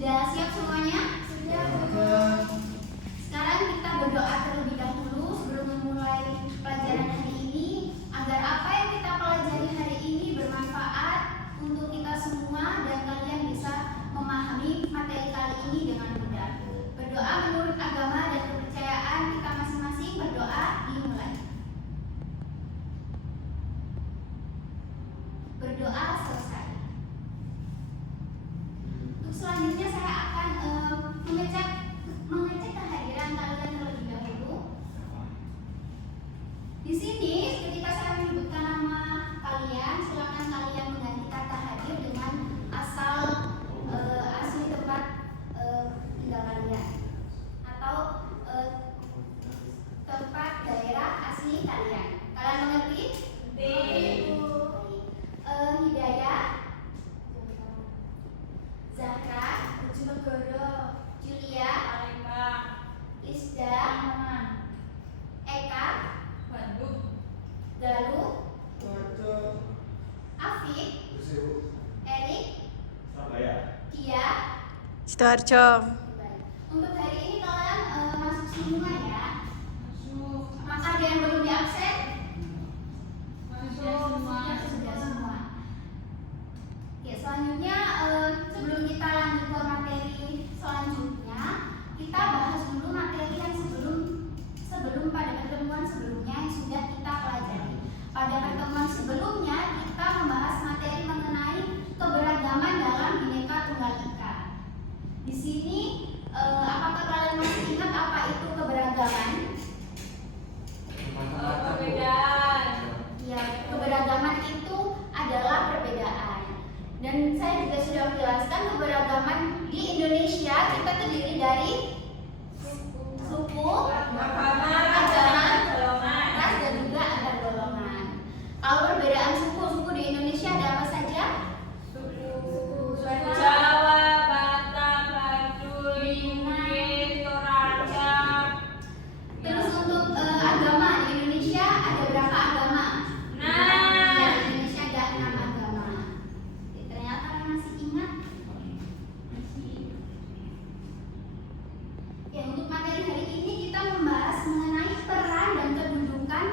Sudah siap semuanya? Sudah. Sekarang kita berdoa terlebih dahulu sebelum memulai pelajaran hari ini, agar apa yang kita pelajari hari ini bermanfaat untuk kita semua dan kalian bisa memahami materi kali ini dengan mudah. Berdoa menurut agama dan kepercayaan kita masing-masing. Berdoa dimulai. Berdoa selesai. Untuk selanjutnya saya akan mengecek kehadiran kalian terlebih dahulu. Di sini ketika saya menyebutkan nama kalian, silakan kalian mengganti kata hadir dengan asli tempat tinggal kalian atau tempat daerah asli kalian. Kalian mengerti? Hidayah, Zahra, Julia, Lisda, Eka, Galuh, Afif, Erik, Kia. Sidoarjo. Untuk hari ini kalian masuk semua ya. Maka ada yang belum diabsen? Sudah semua. Oke, selanjutnya sebelum kita lanjut ke materi selanjutnya, kita bahas dulu materi yang sebelum pada pertemuan sebelumnya yang sudah kita pelajari. Pada pertemuan sebelumnya kita membahas materi mengenai keberagaman dalam Bhinneka Tunggal Ika. Di sini apakah kalian masih ingat apa itu keberagaman? Perbedaan. Ya, keberagaman itu adalah perbedaan. Dan saya juga sudah menjelaskan keberagaman di Indonesia kita terdiri dari suku, agama, ras, dan juga antar golongan. Kalau perbedaan suku di Indonesia ada apa saja? Jawa, Batak, Baduy, Bugis, Toraja. Terus untuk agama di Indonesia ada berapa agama? Ya, di Indonesia ada 6 agama. Ternyata kalian masih ingat? Ya, untuk materi hari ini kita membahas mengenai peran dan kedudukan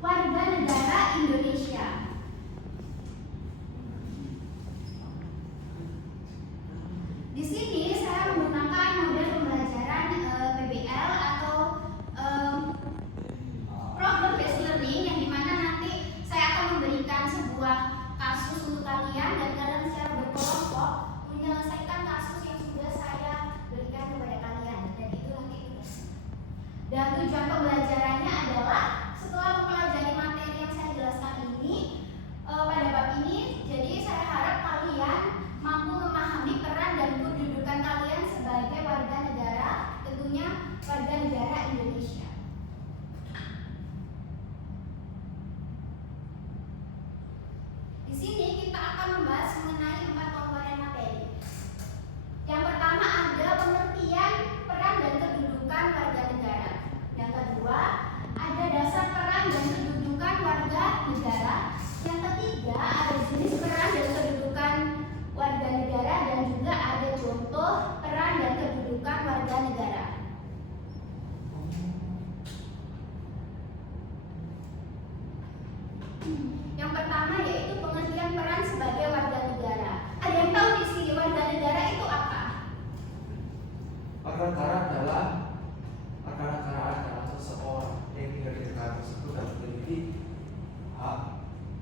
warga negara Indonesia. Di sini saya menggunakan model pembelajaran PBL atau problem based learning, yang dimana nanti saya akan memberikan sebuah kasus untuk kalian dan kalian secara berkelompok menyelesaikan kasus yang sudah saya berikan kepada kalian, dan itu nanti tugas. Dan tujuan pembelajarannya adalah setelah mempelajari materi yang saya jelaskan ini pada bab ini, jadi saya harap kalian mampu memahami peran dan kedudukan kalian sebagai warga negara, tentunya warga negara Indonesia. Di sini kita akan membahas mengenai 4 komponen materi. Yang pertama ada pengertian peran dan kedudukan warga negara. Yang kedua ada dasar peran dan kedudukan warga negara. Yang ketiga ada jenis peran dan kedudukan warga negara, dan juga ada contoh peran dan kedudukan warga negara. Yang pertama yaitu pengertian peran sebagai warga negara. Ada yang tahu di sini warga negara itu apa? Warga negara adalah seseorang yang tinggal di negara tersebut dan memiliki hak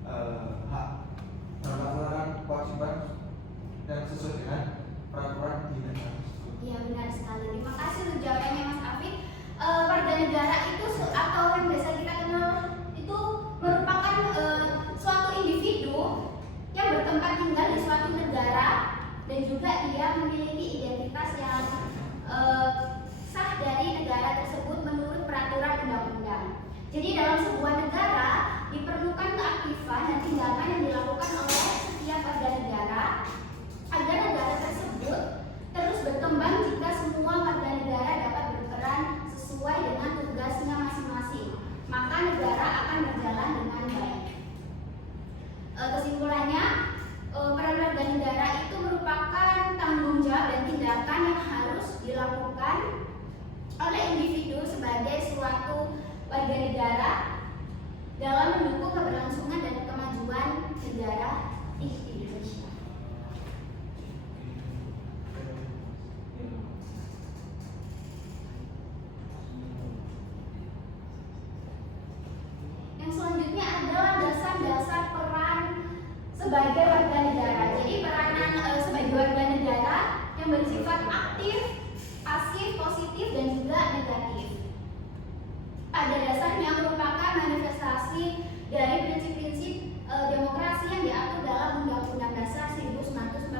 dan melaksanakan kewajiban yang sesuai dengan peraturan di negara tersebut. Iya, benar sekali. Terima kasih untuk jawabannya Mas Afif. Warga negara itu atau yang biasa kita kenal itu merupakan suatu individu yang bertempat tinggal di suatu negara dan juga dia memiliki identitas yang sah dari negara tersebut menurut peraturan undang-undang. Jadi dalam sebuah negara diperlukan keaktifan dan tindakan yang dilakukan oleh setiap warga negara agar negara tersebut terus berkembang jika semua warga negara dapat berperan sesuai dengan tugasnya masing-masing. Maka negara akan berjalan dengan baik. Kesimpulannya, peran warga negara itu merupakan tanggung jawab dan tindakan kebijakan yang harus dilakukan oleh individu sebagai suatu warga negara dalam mendukung keberlangsungan dan kemajuan negara di Indonesia. Yang selanjutnya adalah dasar-dasar peran sebagai warga negara. Jadi peranan sebagai warga negara yang bersifat aktif, pasif, positif, dan juga negatif. Pada dasarnya merupakan manifestasi dari prinsip-prinsip demokrasi yang diatur dalam Undang-Undang Dasar 1945.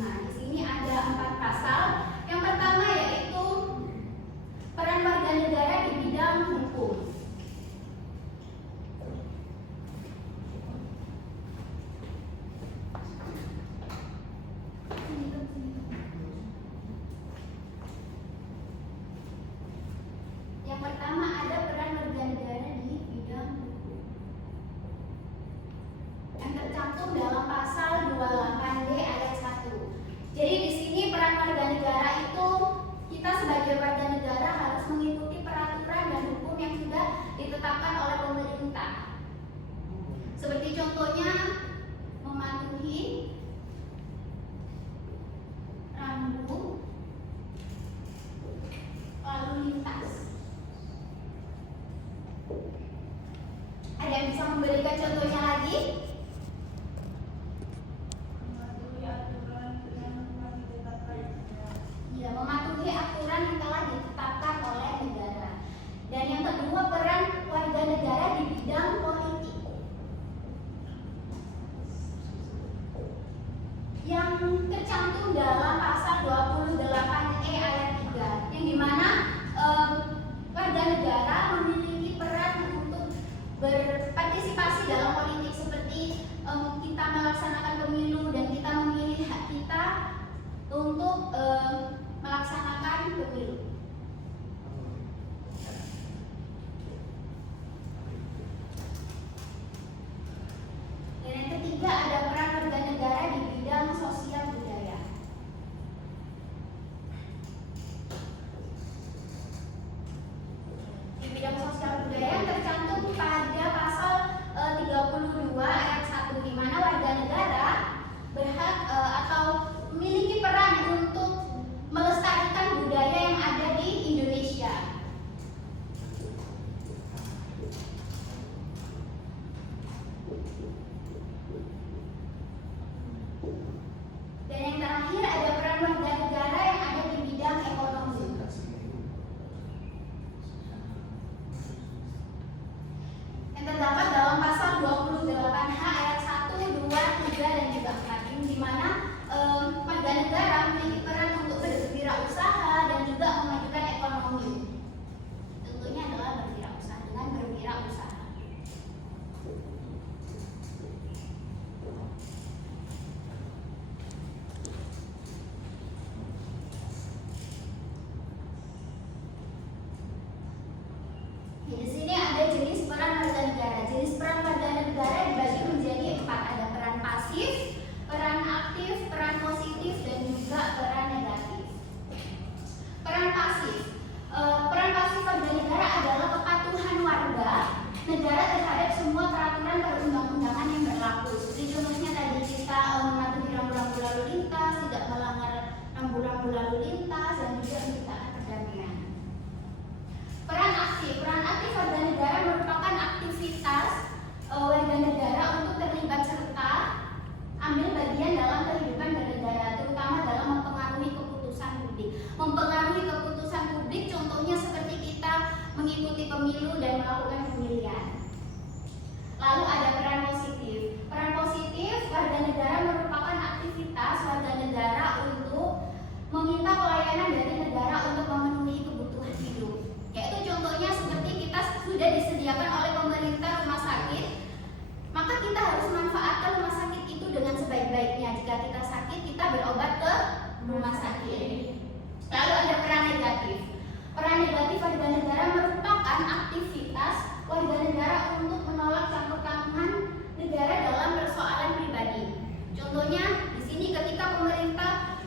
Di sini ada 4 pasal. Yang pertama yaitu peran warga negara di bidang hukum. Yang pertama ada peran warga negara di bidang hukum yang tercantum dalam pasal 28D ayat 1. Jadi di sini peran warga negara itu kita sebagai warga negara harus mengikuti peraturan dan hukum yang sudah ditetapkan oleh pemerintah. Seperti contohnya mematuhi rambu lalu lintas. Ada yang bisa memberikan contohnya lagi? Ya, mematuhi aturan yang telah ditetapkan oleh negara. Dan yang kedua, peran warga negara di bidang politik yang tercantum dalam pasal 28E ayat 3, yang dimana warga negara memiliki peran untuk berpartisipasi dalam politik, seperti kita melaksanakan pemilu dan kita memilih hak kita untuk melaksanakan pemilu. Dan yang ketiga ada peran warga negara di bidang sosial budaya. Di bidang sosial budaya yang tercantum pada pasal 32 ayat 1, di mana warga negara berhak atau memiliki peran untuk melestarikan budaya yang ada di Indonesia. Dan yang terakhir ada peran warga negara yang ada di bidang ekonomi. Yang terdapat dalam pasal 28H ayat 1, 2, 3, dan juga 4, di mana warga negara memiliki peran untuk berwirausaha dan juga memajukan ekonomi. Tentunya adalah berwirausaha dengan berwirausaha. Di sini ada jenis peran warga negara. Jenis peran warga negara dibagi menjadi 4. Ada peran pasif, peran aktif, peran positif, dan juga peran negatif. Peran pasif. Peran pasif warga negara adalah kepatuhan warga negara terhadap semua peraturan perundang-undangan yang berlaku. Seperti contohnya tadi kita mematuhi rambu-rambu lalu lintas, tidak melanggar rambu-rambu lalu lintas, dan juga menciptakan perdamaian. Peran aktif. Peran aktif warga negara merupakan aktivitas warga negara untuk terlibat serta ambil bagian dalam kehidupan bernegara, terutama dalam mempengaruhi keputusan publik. Mempengaruhi keputusan publik contohnya seperti kita mengikuti pemilu dan melakukan pemilihan. Lalu ada peran positif. Peran positif warga negara merupakan aktivitas warga negara untuk meminta pelayanan dari negara untuk memenuhi kebutuhan hidup. Yaitu contohnya seperti kita sudah disediakan oleh pemerintah rumah sakit, maka kita harus manfaatkan rumah sakit itu dengan sebaik-baiknya. Jika kita sakit, kita berobat ke rumah sakit. Lalu ada peran negatif. Peran negatif warga negara merupakan aktivitas warga negara untuk menolak campur tangan negara dalam persoalan pribadi. Contohnya di sini ketika pemerintah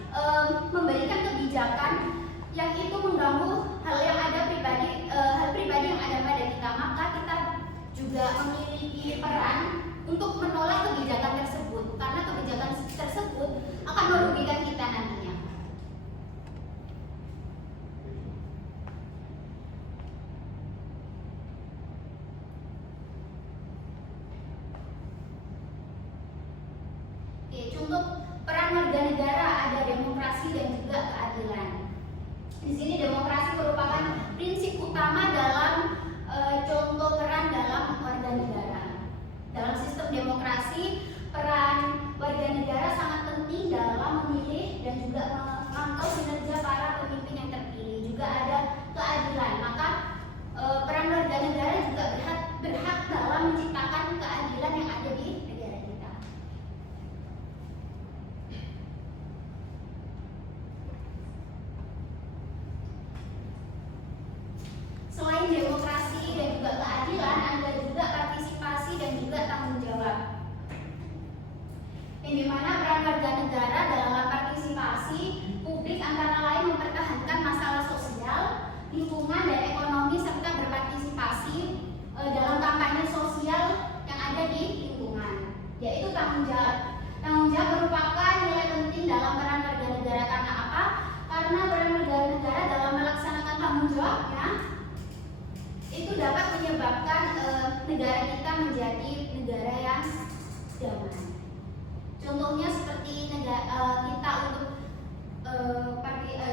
memberikan kebijakan demokrasi dan juga keadilan. Di sini demokrasi merupakan prinsip utama dalam contoh peran dalam warga negara. Dalam sistem demokrasi, peran warga negara sangat penting dalam memilih dan juga memantau kinerja para pemimpin yang terpilih. Juga ada keadilan, maka peran warga negara juga berhak dalam menciptakan keadilan yang ada di negara kita. Selain demokrasi dan juga keadilan, ada juga partisipasi dan juga tanggung jawab. Yang dimana peran warga negara dalam partisipasi publik antara lain mempertahankan masalah sosial, lingkungan dan ekonomi serta berpartisipasi dalam kampanye sosial yang ada di lingkungan, yaitu tanggung jawab. Tanggung jawab merupakan nilai penting dalam peran warga negara. Karena apa? Karena peran warga negara dalam melaksanakan tanggung jawabnya itu dapat menyebabkan negara kita menjadi negara yang damai. Contohnya seperti kita untuk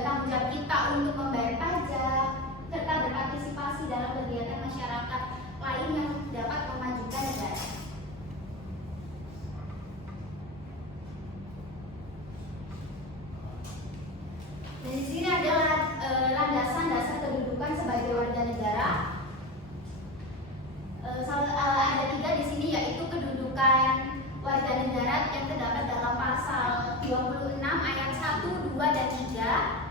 tanggung jawab kita untuk membayar pajak serta berpartisipasi dalam kegiatan masyarakat lain yang dapat memajukan negara. Dan di sini adalah landasan dasar kedudukan sebagai warga negara. Ada 3 di sini, yaitu kedudukan warga negara yang terdapat dalam pasal 26 ayat 1, 2 dan 3.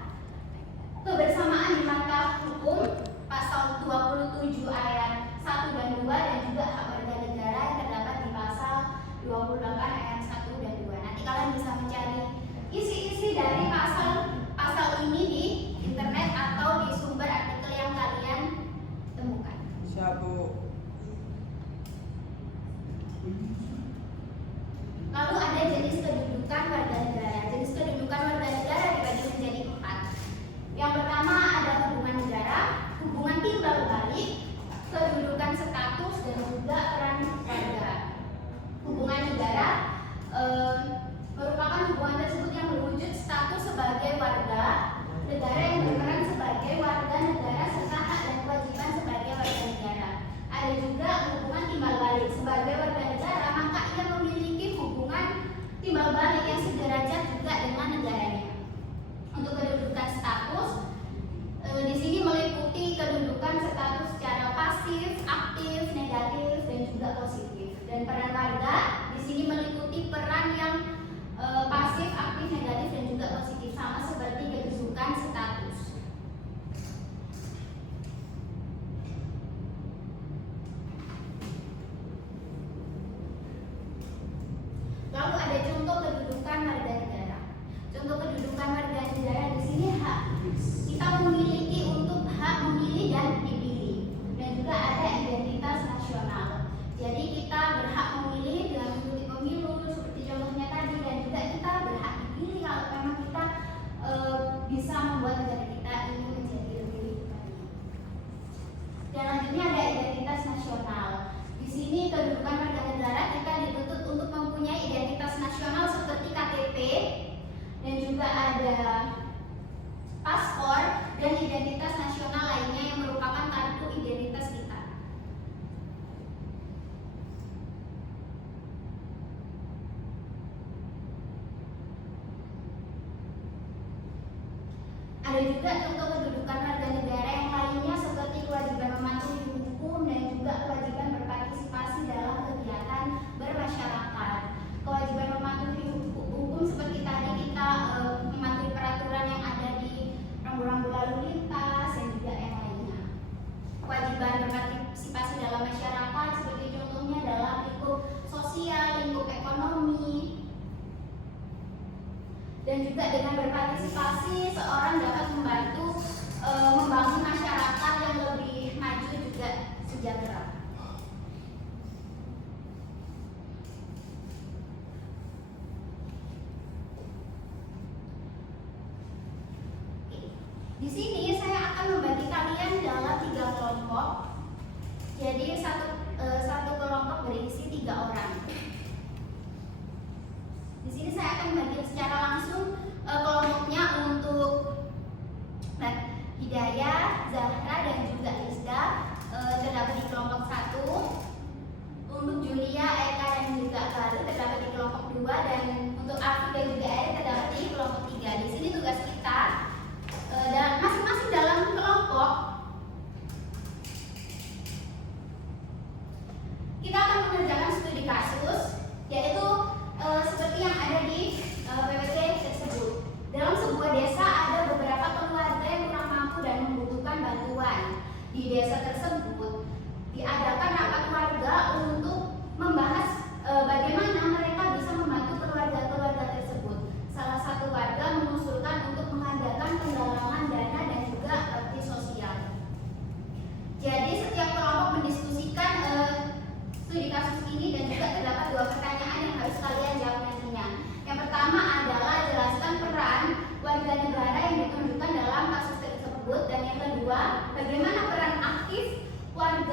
Kebersamaan di mata hukum pasal 27 ayat 1 dan 2, dan juga hak warga negara yang terdapat di pasal 28 ayat 1 dan 2. Nanti kalian bisa mencari isi-isi dari pasal ini di internet atau di sumber artikel yang kalian temukan. Siap, Bu. Lalu ada jenis kedudukan warga negara. Jenis kedudukan warga negara dibagi menjadi 4. Yang pertama ada hubungan negara, hubungan timbal balik, kedudukan status, dan juga peran warga. Hubungan negara merupakan hubungan tersebut yang berwujud status sebagai warga negara yang berperan sebagai warga negara serta hak dan kewajiban sebagai warga negara. Ada juga hubungan timbal balik. Sebagai warga negara, maka ia memiliki hubungan timbal balik yang sederajat juga dengan negaranya. Untuk kedudukan status, di sini meliputi kedudukan status secara pasif, aktif, negatif, dan juga positif. Dan peran warga di sini meliputi peran yang pasif, aktif, negatif, dan juga positif, sama seperti kedudukan status. Lalu ada contoh kedudukan warga negara. Contoh kedudukan warga negara di sini kita memiliki untuk hak memilih dan dipilih, dan juga ada identitas nasional. Jadi kita berhak memilih dengan mengikuti pemilu seperti contohnya tadi, dan juga kita berhak dipilih kalau memang kita bisa membuat negara kita ini menjadi lebih baik. Dan lanjutnya ada identitas nasional. Di sini kedudukan warga negara kita dituntut untuk mempunyai identitas nasional seperti KTP, dan juga ada paspor dan identitas nasional lainnya yang merupakan kartu identitas kita. Ada juga contoh kedudukan warga negara yang lainnya seperti kewajiban mematuhi hukum dan juga kewajiban berpartisipasi dalam kegiatan bermasyarakat. Kewajiban mematuhi hukum seperti tadi kita mematuhi peraturan yang ada di rambu-rambu lalu lintas dan juga yang lainnya. Kewajiban berpartisipasi dalam masyarakat seperti contohnya dalam lingkup sosial, lingkup ekonomi. Dan juga dengan berpartisipasi seorang dapat membantu membangun masyarakat yang lebih maju juga sejahtera. Di sini saya akan membagi kalian dalam 3 kelompok. Jadi satu kelompok berisi 3 orang. Di sini saya akan bagi secara langsung kelompoknya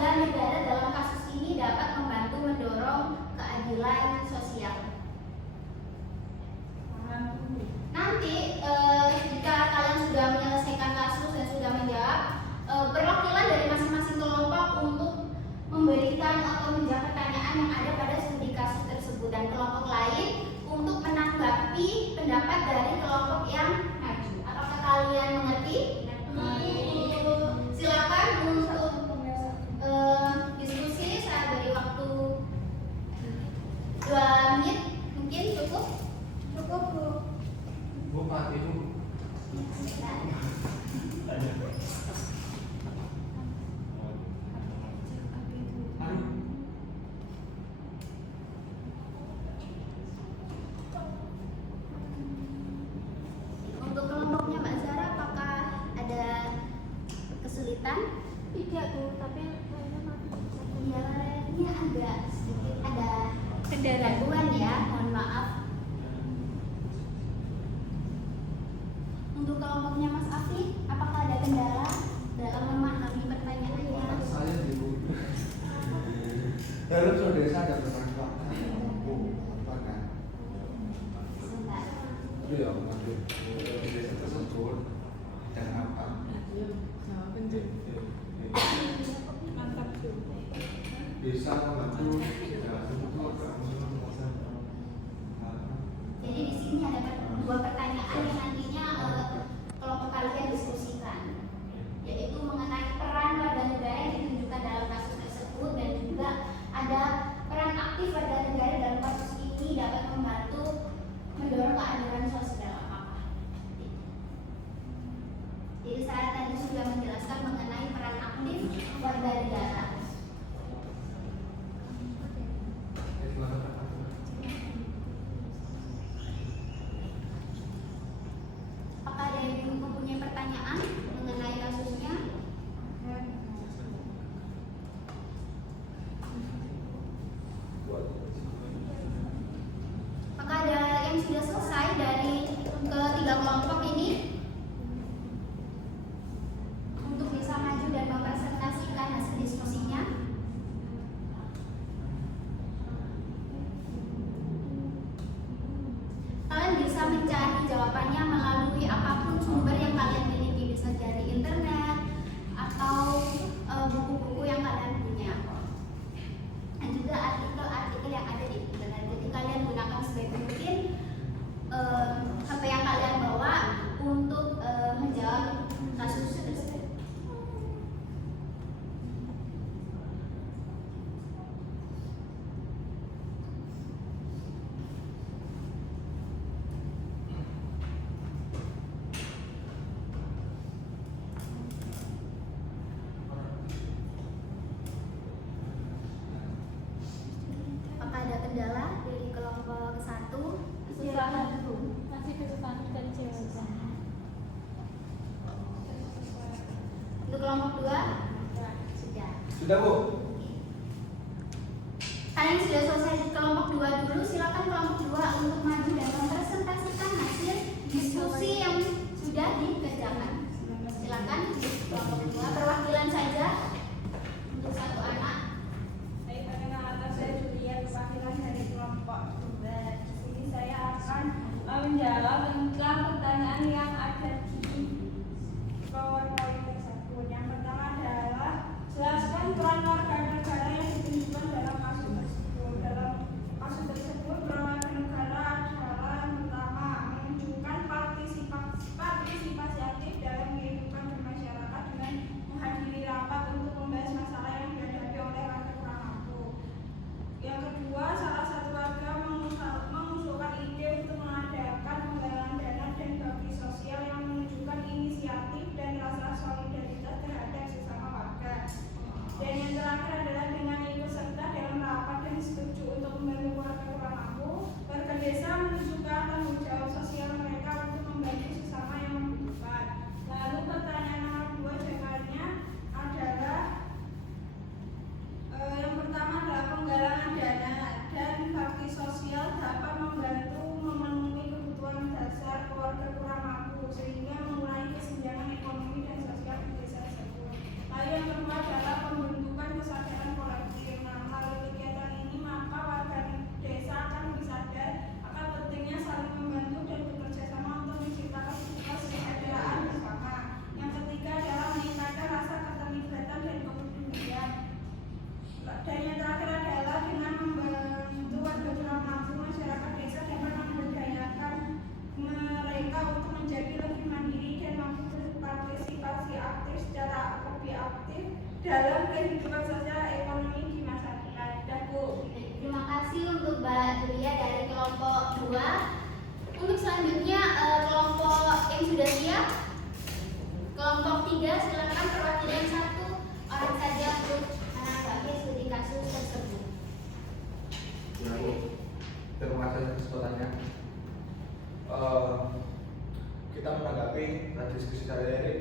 warga negara dalam kasus ini dapat membantu mendorong keadilan sosial. Nanti jika kalian sudah menyelesaikan kasus dan sudah menjawab, perwakilan dari masing-masing kelompok untuk memberikan atau menjawab pertanyaan yang ada pada studi kasus tersebut, dan kelompok lain untuk menanggapi pendapat dari kelompok yang maju. Apakah kalian mengerti? Silakan untuk diskusi. Saya beri waktu 2 menit, mungkin cukup? Cukup, Bu. Bupati Bu. Untuk kelompoknya Mbak Zara, apakah ada kesulitan? Tidak, Bu, tapi Kendalanya agak sedikit ada kendala. gangguan ya, mohon maaf. Untuk kelompoknya Mas Afif, apakah ada kendala dalam memahami pertanyaannya? Saya di Bu. Dalam sudah sadar tentang fakta. Bu, apa kan? Sebentar. Iya, mengambil desa tersebut dan apa? Bisa membantu Jadi di sini ada 2 pertanyaan yang nantinya kelompok kalian diskusikan, yaitu mengenai peran warga negara yang ditunjukkan dalam kasus tersebut, dan juga ada peran aktif warga negara dalam kasus ini dapat membantu mendorong keadilan sosial apa. Jadi saya tadi sudah menjelaskan mengenai peran aktif warga negara. Apakah ada yang mempunyai pertanyaan mengenai kasusnya? Apakah ada yang sudah selesai dari ketiga kelompok ini untuk bisa maju dan mempresentasikan hasil diskusinya? Kalian bisa mencari jawabannya melalui apapun sumber yang kalian miliki, bisa dari internet atau buku-buku yang kalian punya, dan juga artikel-artikel yang ada di internet. Jadi kalian gunakan sebaik mungkin HP yang kalian bawa untuk menjawab kasus tersebut. Apakah ada kendala dari kelompok 1? Silakan, Bu. Masih kesulitan dan jawaban. Untuk kelompok 2? Sudah. Sudah Bu. Kalian sudah selesai di kelompok 2 dulu, silakan kelompok 2 untuk maju dan mempresentasikan hasil diskusi yang sudah dikerjakan. Silakan kelompok 2, perwakilan saja untuk 1 anak. Baik, perkenalkan saya Julia, perwakilan dari kelompok 2. Di sini saya akan menjawab tentang pertanyaan yang ada di PowerPoint tersebut. Yang pertama adalah jelaskan peran warga negara yang ditunjukkan dalam kasus tersebut. Dalam kasus tersebut, peran warga negara kita menanggapi diskusi dari Erik,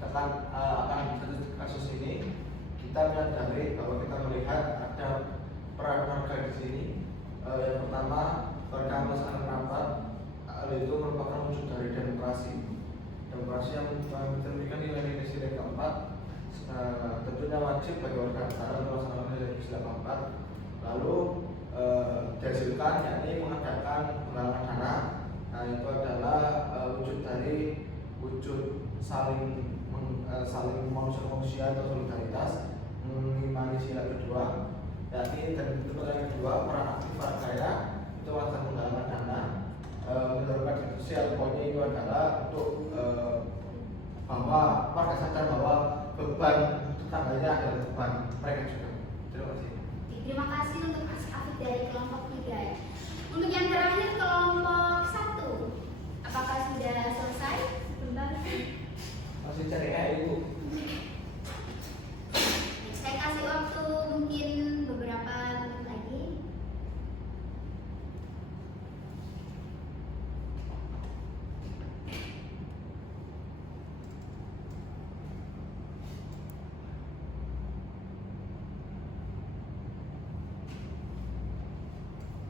kita akan satu kasus ini kita menyadari bahwa kita melihat ada peran warga di sini. Yang pertama, warga melaksanakan rapat, itu merupakan wujud dari demokrasi yang mencerminkan nilai-nilai sila keempat. Tentunya wajib bagi warga negara melaksanakan nilai sila keempat. Lalu dihasilkan yakni mengadakan penggalangan dana. Nah, itu adalah wujud dari saling manusia atau solidaritas, mengimani sila kedua, yakni dan itu yang kedua peran aktif warga itu melakukan penggalangan dana. Mendorongkan sosial poinnya itu adalah untuk bahwa warga sadar bahwa beban tetangganya adalah beban mereka juga. Terima kasih. Terima kasih untuk Mas Afid dari kelompok 3 ya. Untuk yang terakhir kelompok 1, apakah sudah selesai? Sebentar. Masih cari itu. Saya kasih waktu mungkin beberapa menit lagi.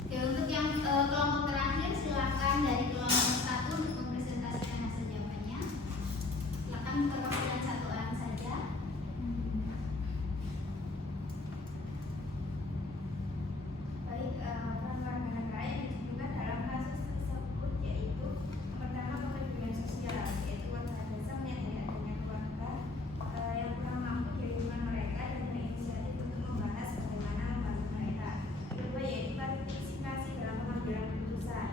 Oke, untuk yang kelompok terakhir silakan dari kelompok 1 untuk mempresentasikan hasil jawabannya. Silakan perwakilan satu orang saja. Baik, peran warga negara yang ditunjukkan dalam kasus tersebut yaitu pertama perlindungan sosial, yaitu warga desa menyadari adanya keluarga yang kurang mampu di lingkungan mereka dan berinisiatif untuk membahas bagaimana membantu mereka. Kedua yaitu partisipasi dalam pengambilan keputusan,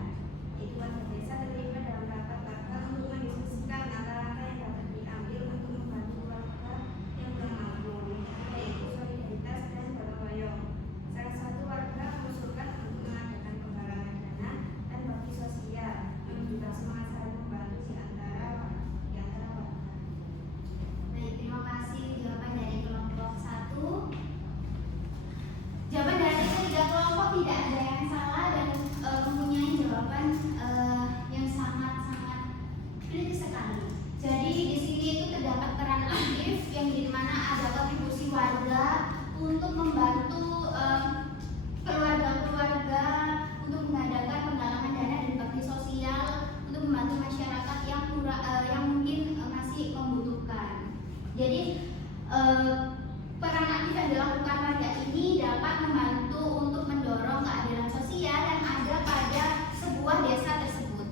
yaitu warga desa terlibat dalam rapat-rapat untuk mendiskusikan langkah-langkah yang dapat diambil untuk membantu warga yang kurang mampu, yaitu solidaritas dan gotong royong. Salah satu warga mengusulkan untuk mengadakan penggalangan dana dan bakti sosial, menunjukkan semangat saling membantu di antara warga. Baik, terima kasih jawaban dari kelompok 1. Jawaban dari ketiga kelompok tidak ada yang salah dan mempunyai jawaban yang sangat-sangat kritis sekali. Jadi di sini itu terdapat peran aktif yang dimana ada kontribusi warga untuk membantu keluarga-keluarga untuk mengadakan penggalangan dana dan bakti sosial untuk membantu masyarakat yang mungkin masih membutuhkan. Jadi peran aktif yang dilakukan warga ini dapat membantu untuk mendorong keadilan sosial yang ada pada sebuah desa tersebut.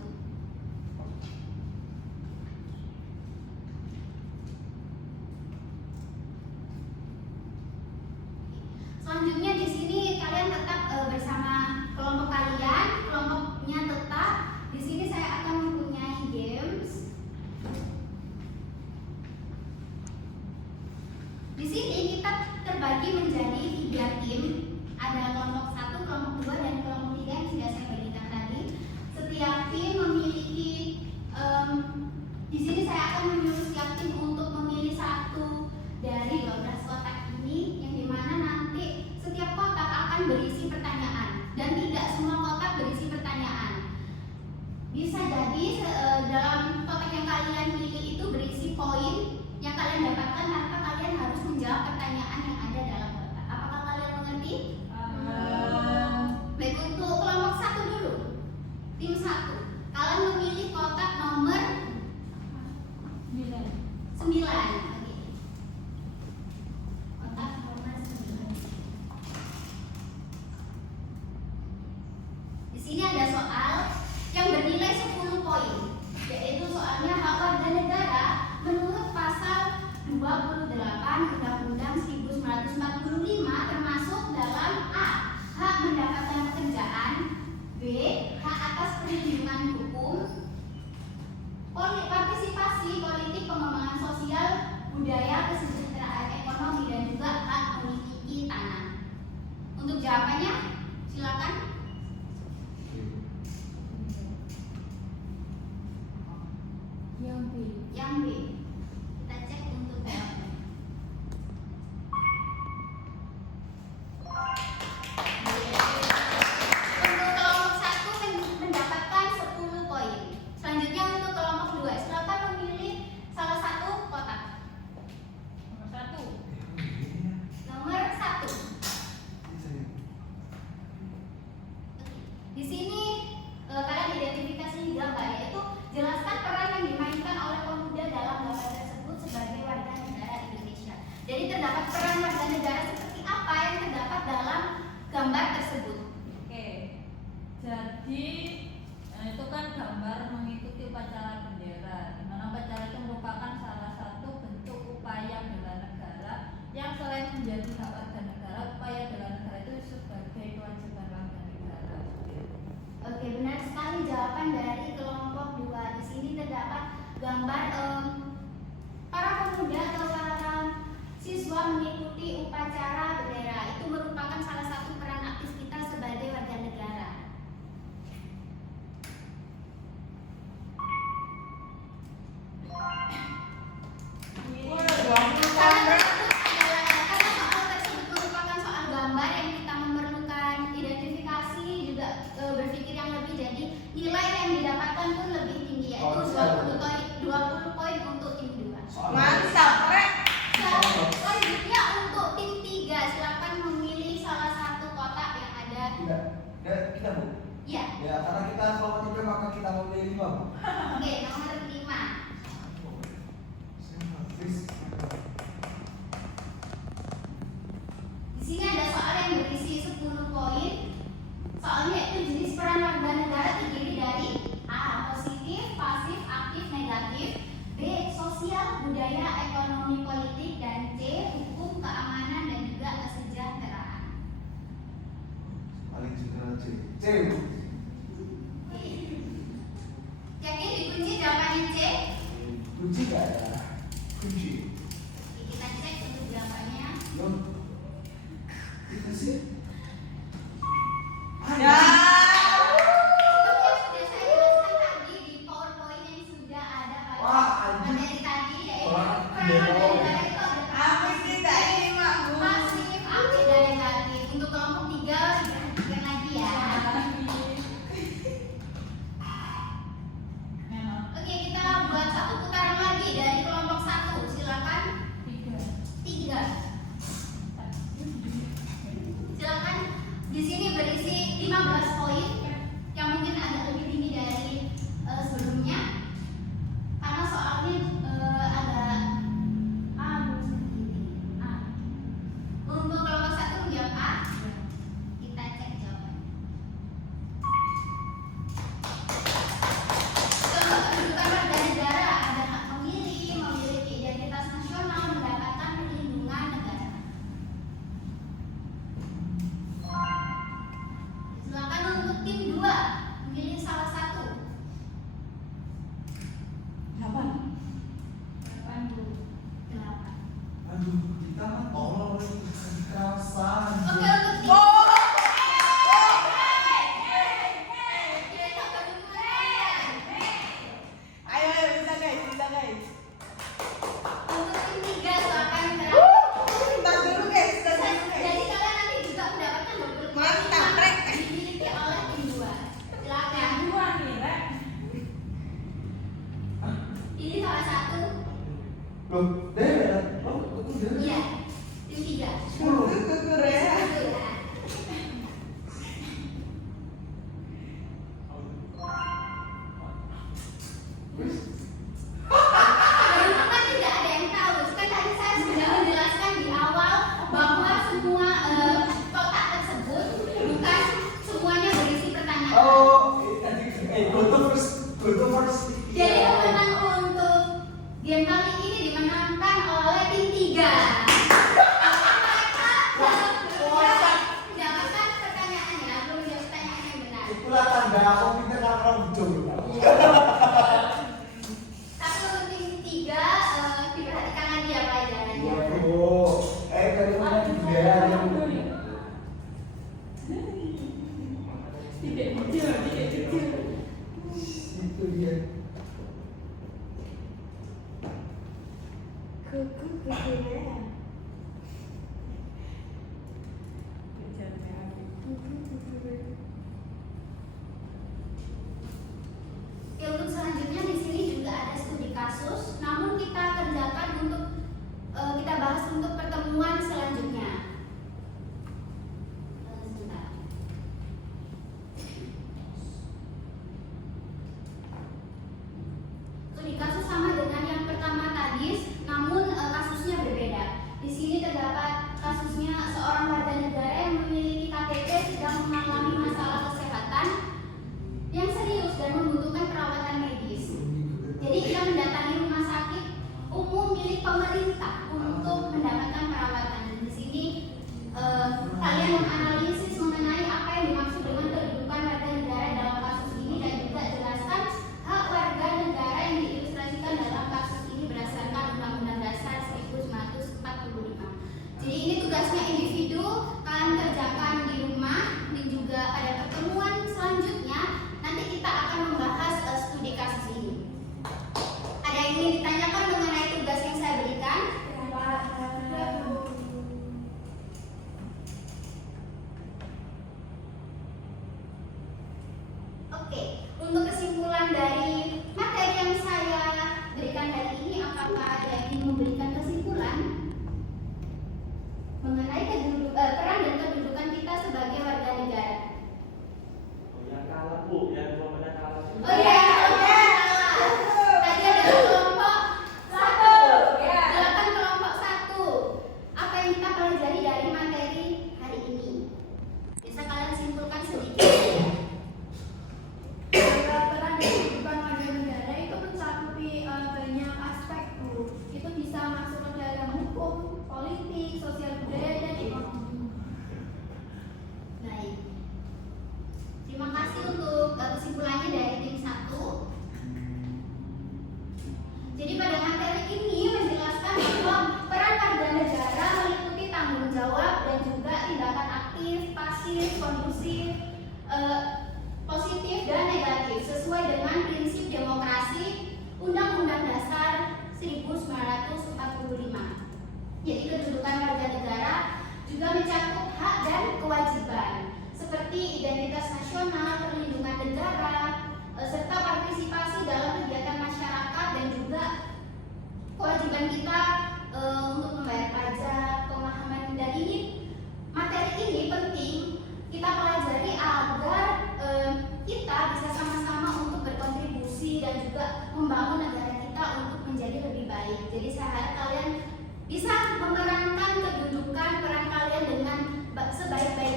Selanjutnya di sini kalian tetap bersama kelompok kalian, kelompoknya tetap. Di sini saya akan mempunyai games. Di sini kita terbagi menjadi 3 tim. Ada kelompok 1, kelompok 2, dan kelompok 3 yang sudah saya bagikan tadi. Setiap tim memiliki di sini saya akan menyuruh setiap tim untuk memilih satu dari 12 kotak ini, yang dimana nanti setiap kotak akan berisi pertanyaan dan tidak semua kotak berisi pertanyaan. Bisa jadi dalam kotak yang kalian pilih itu berisi poin yang kalian dapatkan tanpa kalian harus menjawab pertanyaan yang ada dalam kotak. Apakah kalian mengerti? Baik, untuk kelompok 1 dulu. Tim 1, kalian memilih kotak nomor 9. Oke. Kotak nomor 9. Di sini ada soal yang bernilai 10 poin, yaitu soalnya hak warga negara menurut pasal 28 Undang-Undang 1945 termasuk dalam A. Hak mendapatkan pekerjaan, B. Hak atas perlindungan hukum, partisipasi politik, pengembangan sosial, budaya, kesejahteraan ekonomi, dan juga hak memiliki tanah. Untuk jawabannya, silakan. Yang B. Yang B. Kita cek untuk jawabannya. Untuk kelompok 1 mendapatkan 10 poin. gambar para pemuda atau para siswa mengikuti upacara bendera. Itu merupakan salah satu peran aktif kita sebagai warga negara. Karena soal tersebut merupakan soal gambar yang kita memerlukan identifikasi, juga berpikir yang lebih, jadi nilai yang didapatkan pun lebih tinggi, yaitu 20 poin untuk tim 2. Mantap, Rek. Selanjutnya untuk tim 3, silakan memilih salah satu kotak yang ada. Kita Bu. Ya, Ya, karena kita kelompok 3 maka kita memilih 5 Bu. oke, nomor 5. Di sini ada soal yang berisi 10 poin. Soalnya itu jenis peran warga negara terdiri dari A. Positif, pasif, aktif, negatif. B. Sosial, budaya, ekonomi, politik. Dan C. Hukum, keamanan, dan juga kesejahteraan. Paling sederhana C. C Bu. Yakin dikunci jawabannya C? Kunci gak ya? Kunci. Oke, kita cek untuk jawabannya. Loh. Itu sih. Ya. Seperti yang sudah saya jelaskan tadi di PowerPoint yang sudah ada Wah, pada anjing. materi tadi, yaitu Wah, peran warga iya. negara itu ada Apa sih tak ini, Mak, Bu? pasif, aktif, dan negatif. Untuk kelompok 3 diperhatikan lagi ya. Oke, kita buat satu putaran lagi dari kelompok 1. Silakan 3. Silakan. Di sini berisi 15 poin yang mungkin agak lebih tinggi dari sebelumnya, karena soalnya agak A. Untuk kelompok 1 menjawab A. Kita cek jawabannya. Contoh kedudukan warga negara, ada hak memilih, memiliki identitas nasional, mendapatkan perlindungan negara. Silakan untuk tim 2 memilih salah satu. 8. Aduh, kita kan tolong kekerasan. Oke, untuk tim Ayo, bisa guys, bisa guys. untuk tim 3 silakan menyerah. Tas dulu guys, tas dulu guys. Jadi kalian nanti juga mendapatkan 20 poin Mantap, yang Rek. dimiliki oleh tim 2. Silakan. Ini salah satu. Loh, Dea. Oh, itu dia. Iya. Tim 3. 10. Kukur ya. Kan tidak ada yang tahu. Kan tadi saya sudah menjelaskan di awal bahwa semua kotak tersebut bukan semuanya berisi pertanyaan. Oh, go to first. Jadi pemenang untuk game kali ini dimenangkan oleh tim 3. Mereka mendapatkan pertanyaan ya, belum menjawab pertanyaan yang benar. Itulah tanda aku pintar kalau betul. Tapi untuk tim 3 diperhatikan lagi ya pelajarannya. Waduh, dari mana dia yang itu dia. Kukur ya. Oke, untuk selanjutnya di sini juga ada studi kasus, namun kita kerjakan untuk kita bahas untuk pertemuan selanjutnya. Sebentar. Studi kasus sama dengan yang pertama tadi, namun kasusnya berbeda. ekspansif, kondusif, positif dan negatif sesuai dengan prinsip demokrasi Undang-Undang Dasar 1945. Jadi kedudukan warga negara juga mencakup hak dan kewajiban seperti identitas nasional, perlindungan negara, serta partisipasi dalam kegiatan masyarakat dan juga kewajiban kita untuk membayar pajak, pemahaman dan ini materi ini penting kita pelajari agar kita bisa sama-sama untuk berkontribusi dan juga membangun negara kita untuk menjadi lebih baik. Jadi saya harap kalian bisa memerankan kedudukan peran kalian dengan sebaik-baiknya